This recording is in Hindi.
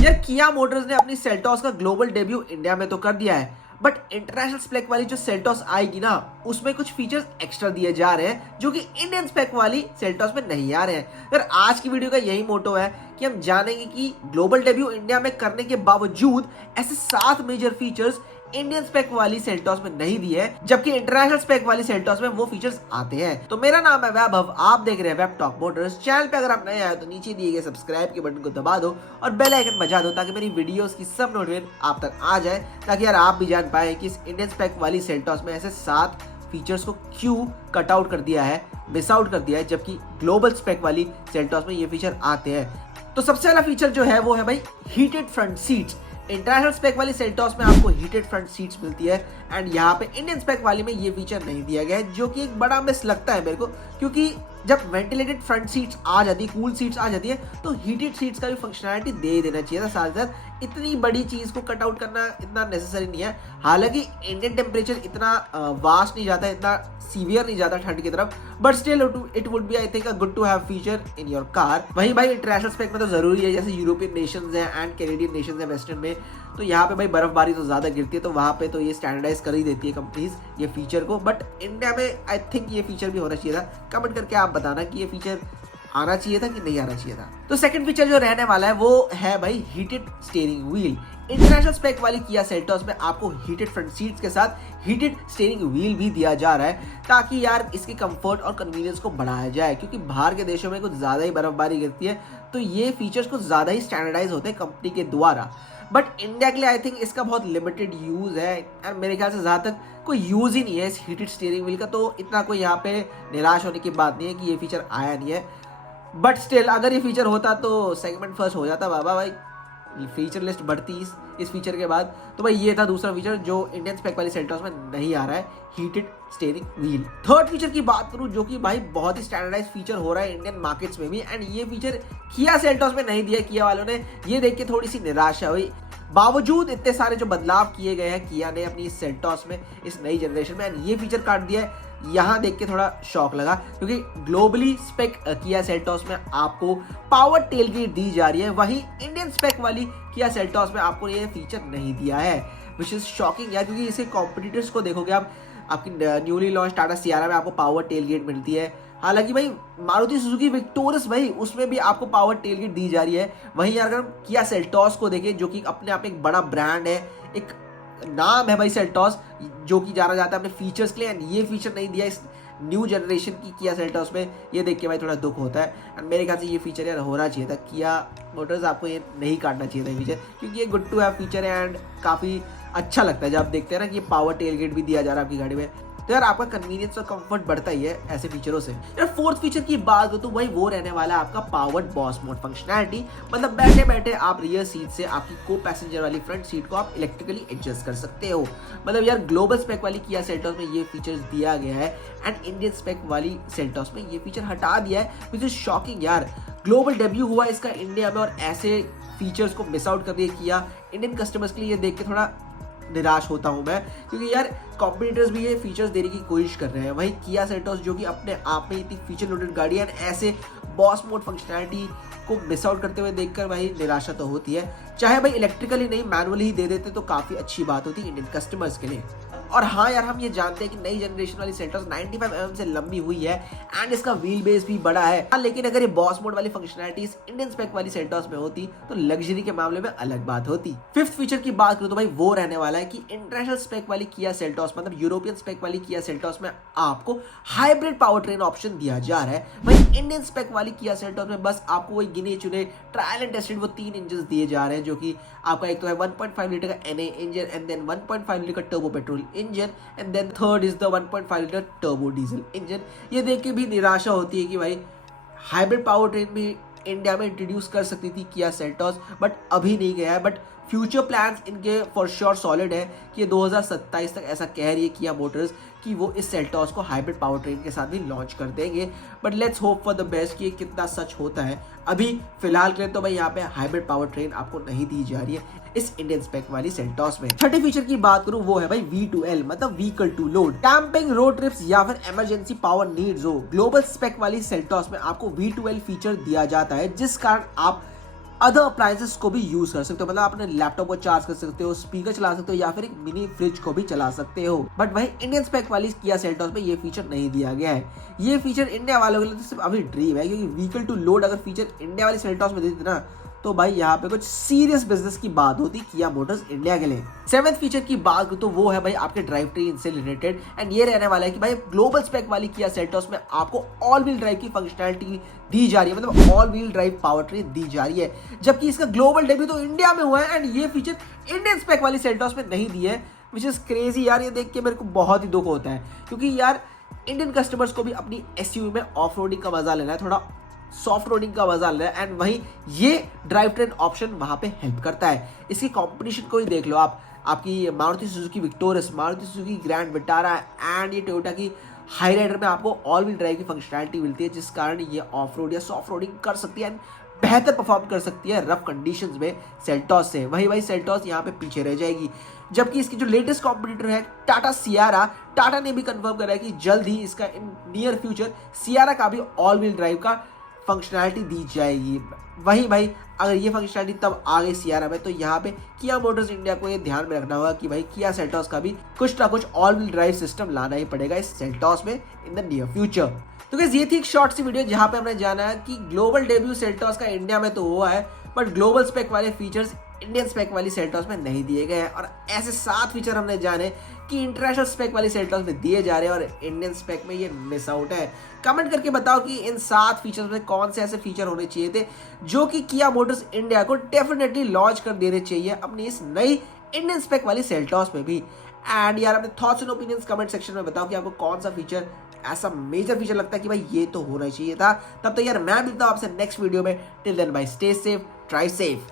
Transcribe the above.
यार किया मोटर्स ने अपनी सेल्टॉस का ग्लोबल डेब्यू इंडिया में तो कर दिया है, बट इंटरनेशनल स्पेक वाली जो सेल्टॉस आएगी ना, उसमें कुछ फीचर्स एक्स्ट्रा दिए जा रहे हैं जो कि इंडियन स्पेक वाली सेल्टॉस में नहीं आ रहे हैं। यार आज की वीडियो का यही मोटो है कि हम जानेंगे कि ग्लोबल डेब्यू इंडिया में करने के बावजूद ऐसे 7 मेजर फीचर्स इंडियन स्पेक वाली सेल्टॉस में नहीं दिए हैं, जबकि इंटरनेशनल स्पेक वाली सेल्टॉस में वो फीचर्स आते हैं। तो मेरा नाम है वैभव, आप देख रहे हैं वेब टॉक मोटर्स। चैनल पे अगर आप नए आए तो नीचे दिए गए सब्सक्राइब के बटन को दबा दो और बेल आइकन बजा दो ताकि मेरी वीडियोस की सब नोटिफिकेशन आप तक आ जाए, ताकि यार आप भी जान पाए कि इस इंडियन स्पेक वाली सेल्टॉस में ऐसे 7 फीचर्स को क्यों कट आउट कर दिया है, मिस आउट कर दिया है, जबकि ग्लोबल स्पेक वाली सेल्टॉस में ये फीचर आते हैं। तो सबसे पहला फीचर जो है वो है भाई heated front seats. International spec वाली सेल्टॉस में आपको हीटेड फ्रंट सीट्स मिलती है एंड यहाँ पे इंडियन स्पेक वाली में ये फीचर नहीं दिया गया है, जो कि एक बड़ा मिस लगता है मेरे को, क्योंकि जब वेंटिलेटेड फ्रंट सीट्स आ जाती है, कूल सीट्स आ जाती है, तो हीटेड सीट्स का भी फंक्शनैलिटी दे देना चाहिए था साथ साथ। इतनी बड़ी चीज को कट आउट करना इतना नेसेसरी नहीं है। हालांकि इंडियन टेम्परेचर इतना वास्ट नहीं जाता, इतना सीवियर नहीं जाता ठंड की तरफ, but still it would be I think a good to have feature in your car. वहीं भाई इंटरनेशनल स्पेक में तो जरूरी है, जैसे यूरोपियन नेशंस हैं एंड कैनेडियन नेशंस हैं वेस्टर्न में, तो यहाँ पे भाई बर्फबारी तो ज्यादा गिरती है, तो वहाँ पे तो ये स्टैंडर्डाइज कर ही देती है कंपनीज ये फीचर को। बट इंडिया में आई थिंक ये फीचर भी होना चाहिए था। कमेंट करके आप बताना कि ये फीचर आना चाहिए था कि नहीं आना चाहिए था। तो सेकंड फीचर जो रहने वाला है वो है भाई heated steering wheel. International spec वाली किया सेल्टॉस में आपको हीटेड फ्रंट सीट्स के साथ हीटेड स्टीयरिंग व्हील भी दिया जा रहा है, ताकि यार इसके कंफर्ट और कन्वीनियंस को बढ़ाया जाए, क्योंकि बाहर के देशों में कुछ ज्यादा ही बर्फबारी गिरती है, तो ये फीचर्स कुछ ज्यादा ही स्टैंडर्डाइज होते हैं कंपनी के द्वारा। बट इंडिया के लिए आई थिंक इसका बहुत लिमिटेड यूज है एंड मेरे ख्याल से ज़्यादा तक कोई यूज ही नहीं है इस हीटेड स्टीयरिंग व्हील का, तो इतना कोई यहाँ पे निराश होने की बात नहीं है कि ये फीचर आया नहीं है। बट स्टिल अगर ये फीचर होता तो सेगमेंट फर्स्ट हो जाता बाबा भाई, फीचर लिस्ट बढ़ती इस फीचर के बाद। तो भाई ये था दूसरा फीचर जो इंडियन स्पेक वाली सेल्टॉस में नहीं आ रहा है, heated steering wheel. Third feature की बात करूं जो कि भाई बहुत ही स्टैंडर्डाइज फीचर हो रहा है इंडियन मार्केट्स में भी, एंड ये फीचर किया सेल्टॉस में नहीं दिया किया वालों ने, ये देख के थोड़ी सी निराशा हुई। बावजूद इतने सारे जो बदलाव किए गए हैं किया ने अपनी सेल्टॉस में इस नई जनरेशन में, एंड ये फीचर काट दिया है, यहाँ देख के थोड़ा शॉक लगा, क्योंकि ग्लोबली स्पेक किया सेल्टॉस में आपको पावर टेलगेट दी जा रही है, वहीं इंडियन स्पेक वाली किया सेल्टॉस में आपको ये फीचर नहीं दिया है, विच इज शॉकिंग यार, क्योंकि इसके कॉम्पिटिटर्स को देखोगे आप, आपकी न्यूली लॉन्च टाटा सियारा में आपको पावर टेलगेट मिलती है। हालांकि भाई मारुति सुजुकी विक्टोरस भाई उसमें भी आपको पावर टेलगेट दी जा रही है। वहीं अगर हम किया सेल्टॉस को देखें जो कि अपने आप में एक बड़ा ब्रांड है, एक नाम है भाई सेल्टॉस, जो कि जाना जाता है अपने फीचर्स के लिए, एंड ये फीचर नहीं दिया इस न्यू जनरेशन की किया सेल्टॉस में, ये देख के भाई थोड़ा दुख होता है। एंड मेरे ख्याल से ये फीचर यार होना चाहिए था, किया मोटर्स आपको ये नहीं काटना चाहिए था फीचर, क्योंकि ये गुड टू हैव फीचर है एंड काफ़ी अच्छा लगता है जब आप देखते हैं ना कि ये पावर टेलगेट भी दिया जा रहा है आपकी गाड़ी में, तो यार आपका कन्वीनियंस और कंफर्ट बढ़ता ही है ऐसे फीचरों से। यार फोर्थ फीचर की बात करूं तो भाई वो रहने वाला है आपका पावर्ड बॉस मोड फंक्शनैलिटी। मतलब बैठे बैठे आप रियर सीट से आपकी को पैसेंजर वाली फ्रंट सीट को आप इलेक्ट्रिकली एडजस्ट कर सकते हो। मतलब यार ग्लोबल स्पेक वाली किया सेल्टॉस में ये फीचर्स दिया गया है एंड इंडियन स्पेक वाली सेल्टॉस में ये फीचर हटा दिया है, विच इज शॉकिंग यार। ग्लोबल डेब्यू हुआ इसका इंडिया में और ऐसे फीचर्स को मिस आउट कर दिया किया। इंडियन कस्टमर्स के लिए ये देख के थोड़ा निराश होता हूं मैं, क्योंकि यार कॉम्पिटिटर्स भी ये फीचर्स देने की कोशिश कर रहे हैं। वहीं किया सेल्टॉस जो कि अपने आप में इतनी फीचर लोडेड गाड़ी है, ऐसे बॉस मोड फंक्शनैलिटी को मिस आउट करते हुए देखकर भाई निराशा तो होती है। चाहे भाई इलेक्ट्रिकली नहीं मैनुअली ही दे देते तो काफी अच्छी बात होती इंडियन कस्टमर्स के लिए। और हाँ यार हम ये जानते हैं कि नई जनरेशन वाली सेल्टॉस 95 mm से लंबी हुई है एंड इसका व्हील बेस भी बड़ा है, लेकिन अगर ये बॉस मोड वाली फंक्शनैलिटीज इंडियन स्पेक वाली सेल्टॉस में होती तो लग्जरी के मामले में अलग बात होती। फिफ्थ फीचर की बात करूं तो भाई वो रहने वाला है कि इंटरनेशनल स्पेक वाली किया सेल्टॉस मतलब यूरोपियन स्पेक वाली किया सेल्टॉस में आपको हाइब्रिड पावर ट्रेन ऑप्शन दिया जा रहा है। वहीं इंडियन स्पेक वाली किया सेल्टॉस में बस आपको वही गिने चुने ट्रायल एंड टेस्टेड वो 3 इंजन दिए जा रहे हैं, जो कि आपका एक तो है 1.5 लीटर का NA engine and then 1.5 litre का turbo petrol engine and then third is the 1.5 litre turbo diesel engine. ये देख के भी निराशा होती है कि भाई हाइब्रिड पावर ट्रेन भी इंडिया में इंट्रोड्यूस कर सकती थी किया सेल्टॉस, बट अभी नहीं गया है। बट फ्यूचर प्लान्स इनके फॉर श्योर सॉलिड है कि 2027 तक ऐसा कह रही है किया मोटर्स कि वो इस सेल्टॉस को हाइब्रिड पावर ट्रेन के साथ भी लॉन्च कर देंगे। But let's hope for the best कि ये कितना सच होता है। अभी फिलहाल के लिए तो भाई यहाँ पे हाइब्रिड पावर ट्रेन आपको नहीं दी जा रही है इस इंडियन स्पेक वाली सेल्टॉस में। छठे फीचर की बात करूं वो है भाई V2L मतलब vehicle to load. Camping, road trips या फिर इमरजेंसी पावर नीड्स हो, ग्लोबल स्पेक वाली सेल्टॉस में आपको V2L फीचर दिया जाता है, जिस कारण आप अदर अप्लायंसेस को भी यूज कर सकते हो, मतलब अपने लैपटॉप को चार्ज कर सकते हो, स्पीकर चला सकते हो या फिर एक मिनी फ्रिज को भी चला सकते हो। बट वही इंडियन स्पेक वाली किया सेल्टॉस में ये फीचर नहीं दिया गया है। ये फीचर इंडिया वालों के लिए तो सिर्फ अभी ड्रीम है, क्योंकि व्हीकल टू लोड अगर फीचर इंडिया वाली सेल्टॉस में देते ना तो भाई यहाँ पे कुछ सीरियस बिजनेस की बात होती किया मोटर्स इंडिया के लिए। सेवेंथ फीचर की बात करूं तो वो है भाई आपके ड्राइव ट्रेन से रिलेटेड, एंड ये रहने वाला है कि भाई ग्लोबल स्पेक वाली किया सेल्टॉस में आपको ऑल व्हील ड्राइव की फंक्शनैलिटी दी जा रही है, मतलब all wheel drive power train दी जा रही है, जबकि इसका ग्लोबल डेब्यू तो इंडिया में हुआ है एंड ये फीचर इंडियन स्पेक वाली सेल्टॉस में नहीं दी है, विच इज क्रेजी यार। ये देख के मेरे को बहुत ही दुख होता है, क्योंकि यार इंडियन कस्टमर्स को भी अपनी एसयूवी में ऑफ रोडिंग का मजा लेना है, थोड़ा सॉफ्ट रोडिंग का मजा लेना है, एंड वहीं ये ड्राइव ट्रेन ऑप्शन वहां पे हेल्प करता है। इसकी कंपटीशन को ही देख लो आप, आपकी Maruti Suzuki victorious, Maruti Suzuki grand Vitara and ये टोयोटा की हाई राइडर में आपको ऑल व्हील ड्राइव की फंक्शनैलिटी मिलती है, जिस कारण ये ऑफ रोड या सॉफ्ट रोडिंग कर सकती है एंड बेहतर परफॉर्म कर सकती है रफ कंडीशंस में सेल्टॉस से। वही भाई सेल्टॉस यहाँ पे पीछे रह जाएगी, जबकि इसकी जो लेटेस्ट कॉम्पिटिटर है टाटा सियारा, टाटा ने भी कंफर्म करा है कि जल्द ही इसका इन नियर फ्यूचर सियारा का भी ऑल व्हील ड्राइव का फंक्शनैलिटी दी जाएगी। वही भाई अगर ये फंक्शनैलिटी तब आ गई सियारा में, तो यहाँ पे किया मोटर्स इंडिया को ये ध्यान में रखना होगा कि भाई किया सेल्टॉस का भी कुछ ना कुछ ऑल व्हील ड्राइव सिस्टम लाना ही पड़ेगा इस सेल्टॉस में इन द नियर फ्यूचर। तो गाइस ये थी एक शॉर्ट सी वीडियो जहाँ पे हमने जाना है कि ग्लोबल डेब्यू सेल्टॉस का इंडिया में तो हुआ है, बट ग्लोबल स्पेक वाले फीचर्स इंडियन स्पेक वाली सेल्टॉस में नहीं दिए गए हैं, और ऐसे 7 फीचर हमने जाने कि इंटरनेशनल स्पेक वाली सेल्टॉस में दिए जा रहे हैं और इंडियन स्पेक में ये मिस आउट है। कमेंट करके बताओ कि इन 7 फीचर्स में कौन से ऐसे फीचर होने चाहिए थे जो कि किया मोटर्स इंडिया को डेफिनेटली लॉन्च कर देने चाहिए अपनी इस नई इंडियन स्पेक वाली सेल्टॉस में भी। एंड यार अपने thoughts and opinions comment section में बताओ कि आपको कौन सा फीचर ऐसा मेजर फीचर लगता है कि भाई ये तो होना चाहिए था। तब तक यार मैं मिलता हूँ आपसे नेक्स्ट वीडियो में। Till then bye stay safe, drive safe.